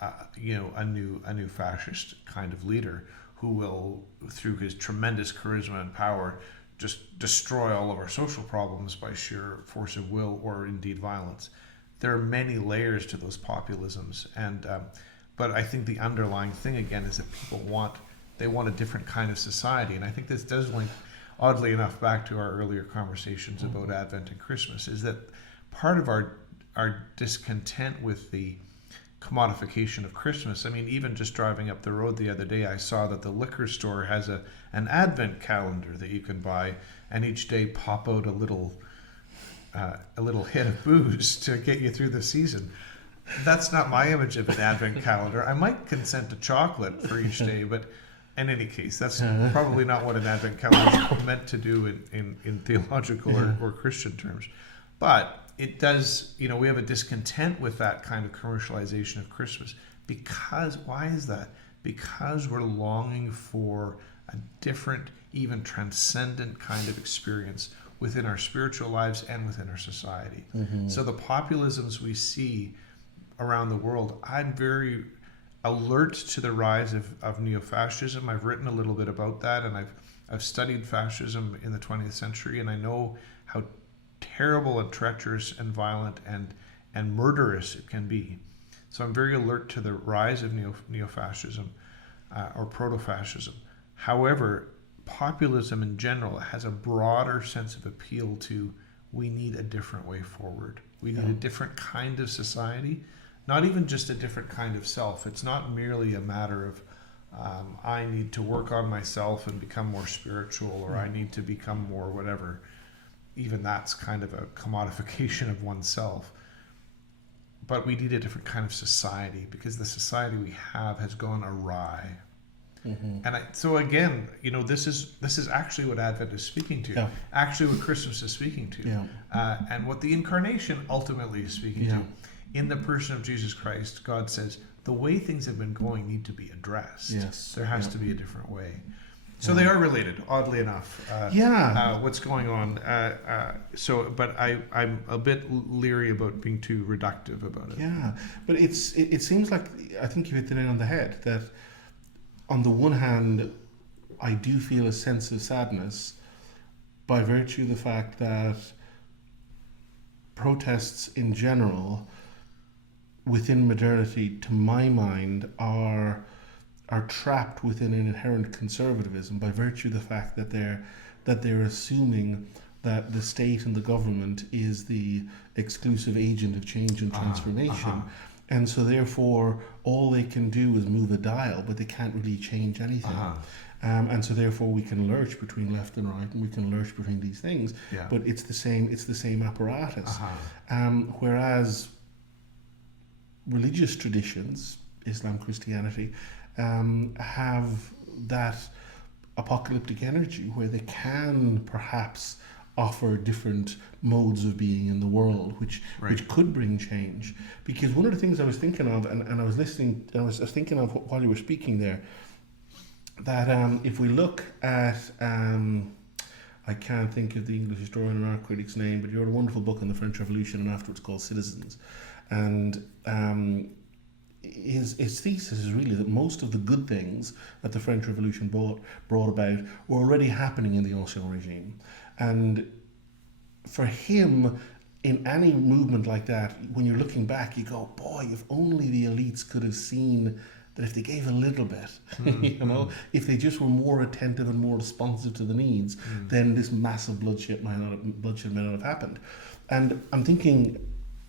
a new fascist kind of leader who will, through his tremendous charisma and power, just destroy all of our social problems by sheer force of will or indeed violence. There are many layers to those populisms, but I think the underlying thing again is that people want a different kind of society, and I think this does link, oddly enough, back to our earlier conversations about Advent and Christmas. Is that part of our discontent with the commodification of Christmas? I mean, even just driving up the road the other day, I saw that the liquor store has an Advent calendar that you can buy, and each day pop out a little hit of booze to get you through the season. That's not my image of an Advent calendar. I might consent to chocolate for each day, but in any case, that's probably not what an Advent calendar is meant to do in theological or Christian terms. But it does, we have a discontent with that kind of commercialization of Christmas. Because, why is that? Because we're longing for a different, even transcendent kind of experience within our spiritual lives and within our society. So the populisms we see around the world, I'm very alert to the rise of neo-fascism. I've written a little bit about that, and I've studied fascism in the 20th century, and I know how terrible and treacherous and violent and murderous it can be. So I'm very alert to the rise of neo-fascism or proto-fascism. However, populism in general has a broader sense of appeal to, we need a different way forward. We need a different kind of society, not even just a different kind of self. It's not merely a matter of I need to work on myself and become more spiritual, or I need to become more whatever. Even that's kind of a commodification of oneself. But we need a different kind of society, because the society we have has gone awry. And so again, this is actually what Advent is speaking to, actually what Christmas is speaking to, and what the incarnation ultimately is speaking to. In the person of Jesus Christ, God says the way things have been going need to be addressed. There has to be a different way. So they are related, oddly enough. What's going on? But I'm a bit leery about being too reductive about it. But it seems like, I think you hit the nail on the head, that on the one hand, I do feel a sense of sadness by virtue of the fact that protests in general within modernity, to my mind, are trapped within an inherent conservatism by virtue of the fact that they're assuming that the state and the government is the exclusive agent of change and transformation. And so therefore all they can do is move a dial, but they can't really change anything. And so therefore we can lurch between left and right, and we can lurch between these things, but it's the same apparatus. Whereas religious traditions, Islam, Christianity, have that apocalyptic energy where they can perhaps offer different modes of being in the world, which could bring change. Because one of the things I was thinking of, and I was listening, I was thinking of while you were speaking there, that if we look at, I can't think of the English historian and art critic's name, but he wrote a wonderful book on the French Revolution and afterwards called Citizens. And his thesis is really that most of the good things that the French Revolution brought about were already happening in the Ancien regime. And for him, in any movement like that, when you're looking back, you go, boy, if only the elites could have seen that if they gave a little bit, if they just were more attentive and more responsive to the needs, then this massive bloodshed may not have happened. And I'm thinking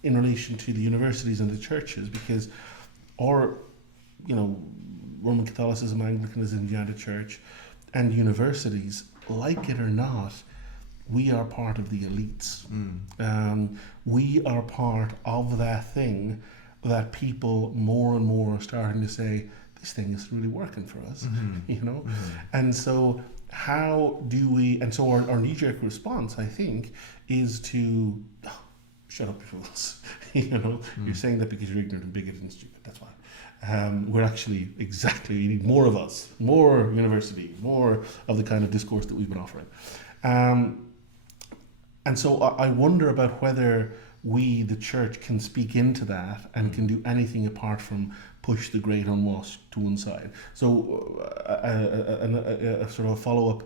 in relation to the universities and the churches, because Roman Catholicism, Anglicanism, the United Church, and universities, like it or not, we are part of the elites. We are part of that thing that people more and more are starting to say, this thing is really working for us, And so how do we, and so our knee-jerk response, I think, is to, shut up, you fools. You're saying that because you're ignorant and bigoted and stupid, that's why. We're actually you need more of us, more university, more of the kind of discourse that we've been offering. And so I wonder about whether we, the church, can speak into that and can do anything apart from push the great unwashed to one side. So a sort of a follow-up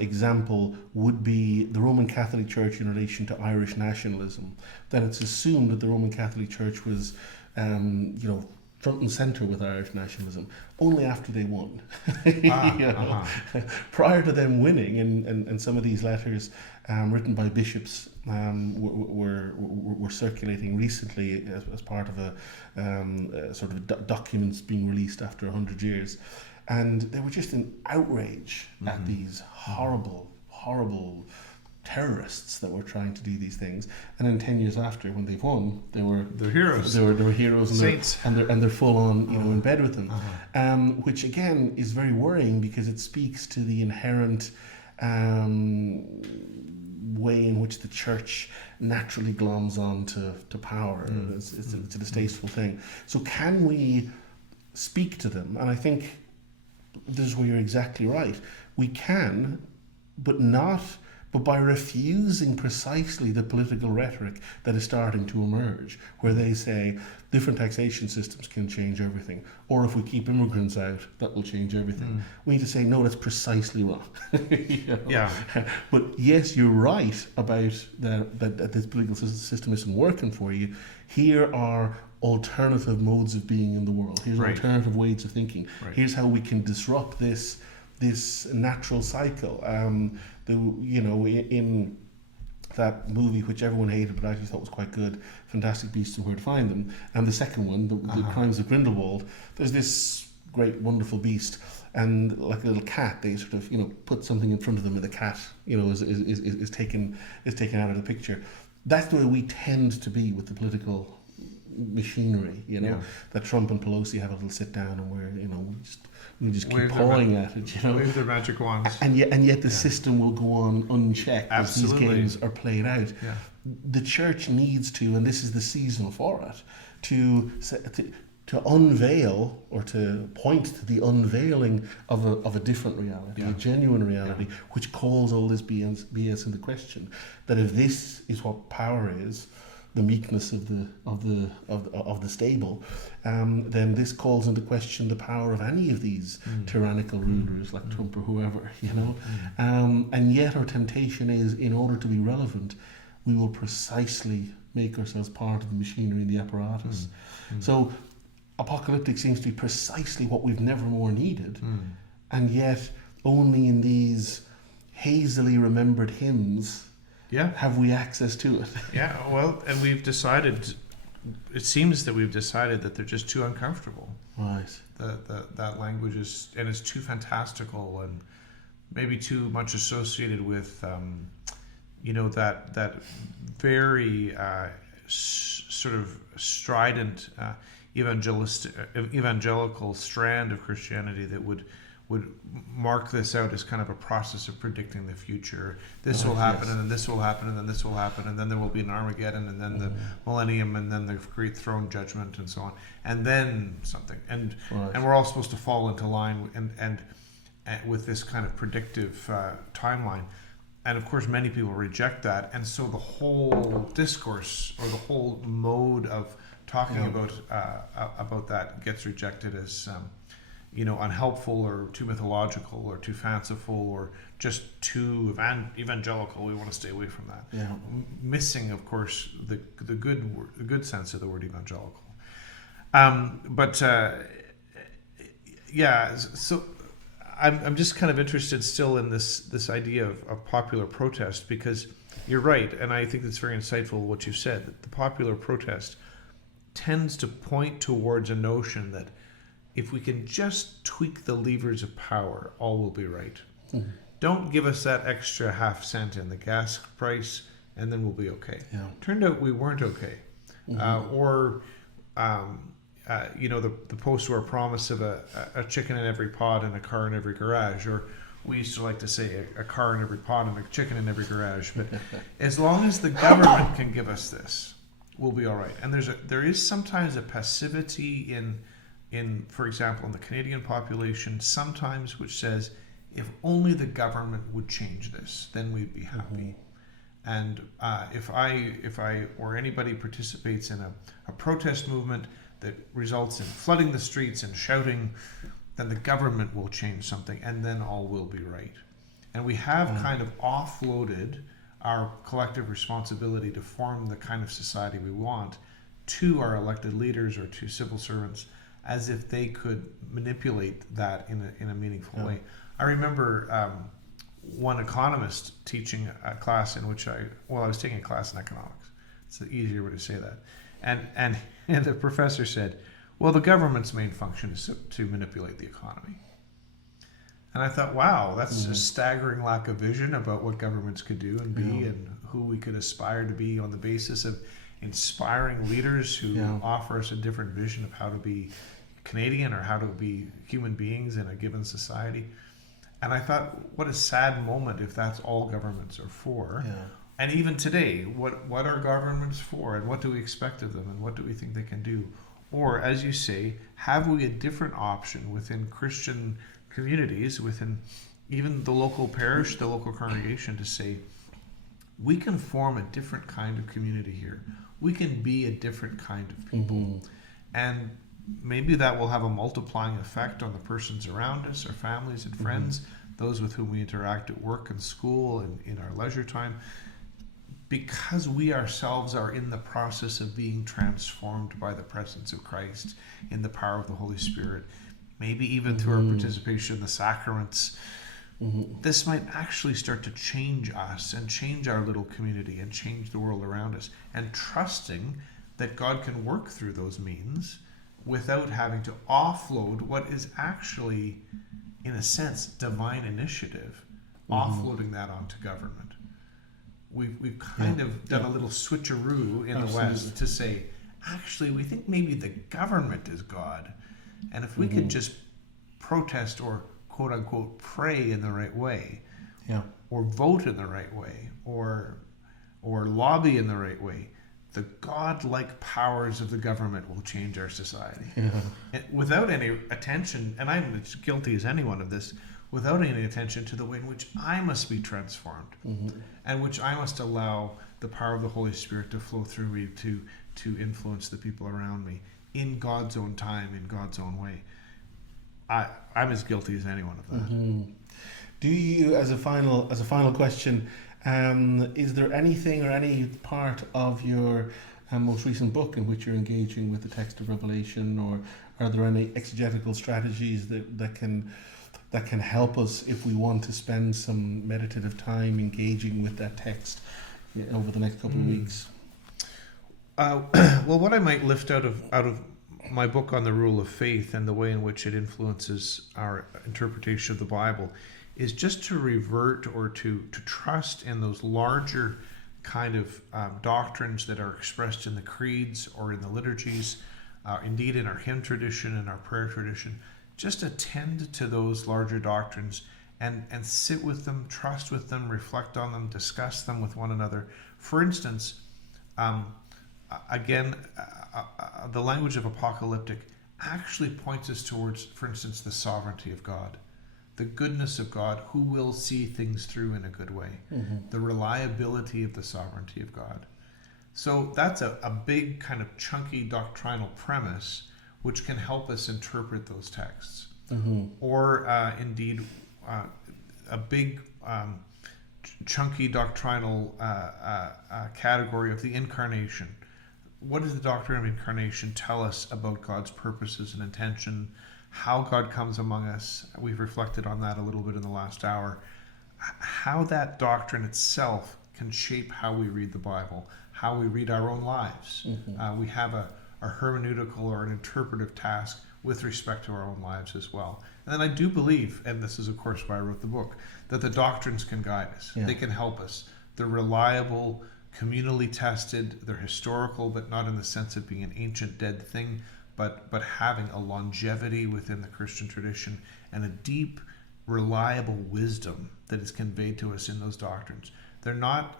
example would be the Roman Catholic Church in relation to Irish nationalism. That it's assumed that the Roman Catholic Church was, front and centre with Irish nationalism only after they won. Prior to them winning, and some of these letters written by bishops were circulating recently as part of a sort of documents being released after 100 years, and they were just in outrage at these horrible terrorists that were trying to do these things, and then 10 years after, when they've won, they're heroes. They were heroes, and saints, they're full on, in bed with them, which again is very worrying because it speaks to the inherent way in which the church naturally gloms on to power. It's a distasteful thing. So can we speak to them? And I think this is where you're exactly right. We can, but by refusing precisely the political rhetoric that is starting to emerge, where they say different taxation systems can change everything, or if we keep immigrants out, that will change everything. We need to say, no, that's precisely wrong. Yeah. But yes, you're right about that this political system isn't working for you. Here are alternative modes of being in the world. Here's alternative ways of thinking. Here's how we can disrupt this natural cycle. In that movie, which everyone hated but I actually thought was quite good, Fantastic Beasts and Where to Find Them, and the second one, the Crimes of Grindelwald, there's this great, wonderful beast, and like a little cat, they sort of, put something in front of them, and the cat, is taken out of the picture. That's the way we tend to be with the political machinery, that Trump and Pelosi have a little sit down, and we just keep pawing at it, Wave their magic wands. And yet the system will go on unchecked as these games are played out. Yeah. The church needs to, and this is the season for it, to unveil or to point to the unveiling of a different reality, a genuine reality, which calls all this BS into question. That if this is what power is, the meekness of the stable, then this calls into question the power of any of these tyrannical rulers like Trump or whoever, and yet our temptation is, in order to be relevant, we will precisely make ourselves part of the machinery and the apparatus. So apocalyptic seems to be precisely what we've never more needed, and yet only in these hazily remembered hymns have we access to it. And we've decided, it seems that we've decided that they're just too uncomfortable. Right. That language is, and it's too fantastical and maybe too much associated with, that very sort of strident evangelical strand of Christianity that would mark this out as kind of a process of predicting the future. This will happen, and then this will happen, and then this will happen, and then there will be an Armageddon, and then the millennium, and then the great throne judgment, and so on, and then something, and we're all supposed to fall into line and with this kind of predictive timeline. And of course, many people reject that, and so the whole discourse or the whole mode of talking about that gets rejected as unhelpful or too mythological or too fanciful or just too evangelical. We want to stay away from that. Missing, of course, the good sense of the word evangelical. So I'm just kind of interested still in this idea of popular protest, because you're right, and I think it's very insightful what you've said, that the popular protest tends to point towards a notion that if we can just tweak the levers of power, all will be right. Don't give us that extra half cent in the gas price, and then we'll be okay. Turned out we weren't okay. The post-war promise of a chicken in every pot and a car in every garage, or we used to like to say a car in every pot and a chicken in every garage. But as long as the government can give us this, we'll be all right. And there is sometimes a passivity in, for example, in the Canadian population, sometimes, which says, if only the government would change this, then we'd be happy. And if I or anybody participates in a protest movement that results in flooding the streets and shouting, then the government will change something, and then all will be right. And we have kind of offloaded our collective responsibility to form the kind of society we want to our elected leaders or to civil servants, as if they could manipulate that in a meaningful way. I remember one economist teaching a class in which I was taking a class in economics. It's an easier way to say that. And the professor said, well, the government's main function is to manipulate the economy. And I thought, wow, that's a staggering lack of vision about what governments could do and be, and who we could aspire to be on the basis of inspiring leaders who offer us a different vision of how to be Canadian or how to be human beings in a given society. And I thought, what a sad moment if that's all governments are for. Yeah. And even today, what are governments for, and what do we expect of them, and what do we think they can do? Or, as you say, have we a different option within Christian communities, within even the local parish, the local congregation, to say, we can form a different kind of community here. We can be a different kind of people. And maybe that will have a multiplying effect on the persons around us, our families and friends, those with whom we interact at work and school and in our leisure time, because we ourselves are in the process of being transformed by the presence of Christ in the power of the Holy Spirit, maybe even through our participation in the sacraments. This might actually start to change us and change our little community and change the world around us, and trusting that God can work through those means without having to offload what is actually, in a sense, divine initiative, offloading that onto government. We've kind of done a little switcheroo in the West to say, actually, we think maybe the government is God. And if we could just protest or, quote unquote, pray in the right way, or vote in the right way, or lobby in the right way, the God-like powers of the government will change our society. And without any attention, and I'm as guilty as anyone of this, without any attention to the way in which I must be transformed, and which I must allow the power of the Holy Spirit to flow through me to influence the people around me in God's own time, in God's own way. I'm as guilty as anyone of that. Do you, as a final question, is there anything or any part of your most recent book in which you're engaging with the text of Revelation, or are there any exegetical strategies that can help us if we want to spend some meditative time engaging with that text over the next couple of weeks? Well, what I might lift out of my book on the rule of faith and the way in which it influences our interpretation of the Bible is just to revert or to trust in those larger kind of doctrines that are expressed in the creeds or in the liturgies, indeed in our hymn tradition and our prayer tradition. Just attend to those larger doctrines and sit with them, trust with them, reflect on them, discuss them with one another. For instance, the language of apocalyptic actually points us towards, for instance, the sovereignty of God, the goodness of God, who will see things through in a good way, the reliability of the sovereignty of God. So that's a big kind of chunky doctrinal premise which can help us interpret those texts. Or indeed a big chunky doctrinal category of the incarnation. What does the doctrine of incarnation tell us about God's purposes and intention, how God comes among us? We've reflected on that a little bit in the last hour. How that doctrine itself can shape how we read the Bible, how we read our own lives. We have a hermeneutical or an interpretive task with respect to our own lives as well. And then I do believe, and this is of course why I wrote the book, that the doctrines can guide us. They can help us. They're reliable, communally tested, they're historical, but not in the sense of being an ancient dead thing, but having a longevity within the Christian tradition and a deep, reliable wisdom that is conveyed to us in those doctrines. They're not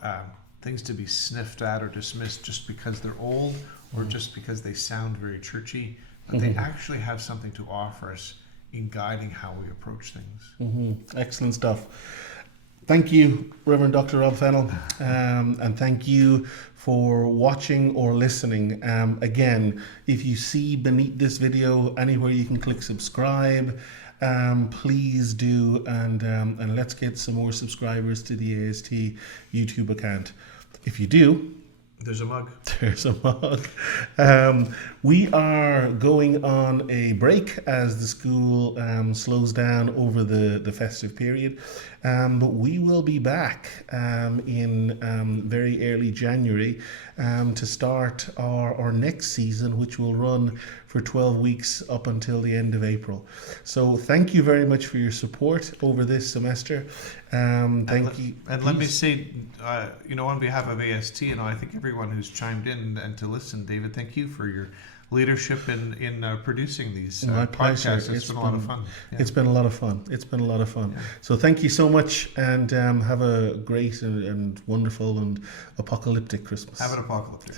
things to be sniffed at or dismissed just because they're old or just because they sound very churchy, but they actually have something to offer us in guiding how we approach things. Excellent stuff. Thank you, Reverend Dr. Rob Fennell, and thank you for watching or listening. Again, if you see beneath this video anywhere you can click subscribe, please do, and let's get some more subscribers to the AST YouTube account. If you do, there's a mug. There's a mug. We are going on a break as the school slows down over the festive period, but we will be back in very early January to start our next season, which will run for for 12 weeks up until the end of April. So thank you very much for your support over this semester. Thank you. And let me say, on behalf of AST, I think everyone who's chimed in and to listen, David, thank you for your leadership in producing these My pleasure. podcasts. It's been a lot of fun. Yeah. It's been a lot of fun. Yeah. So thank you so much, and have a great and wonderful and apocalyptic Christmas. Have an apocalyptic.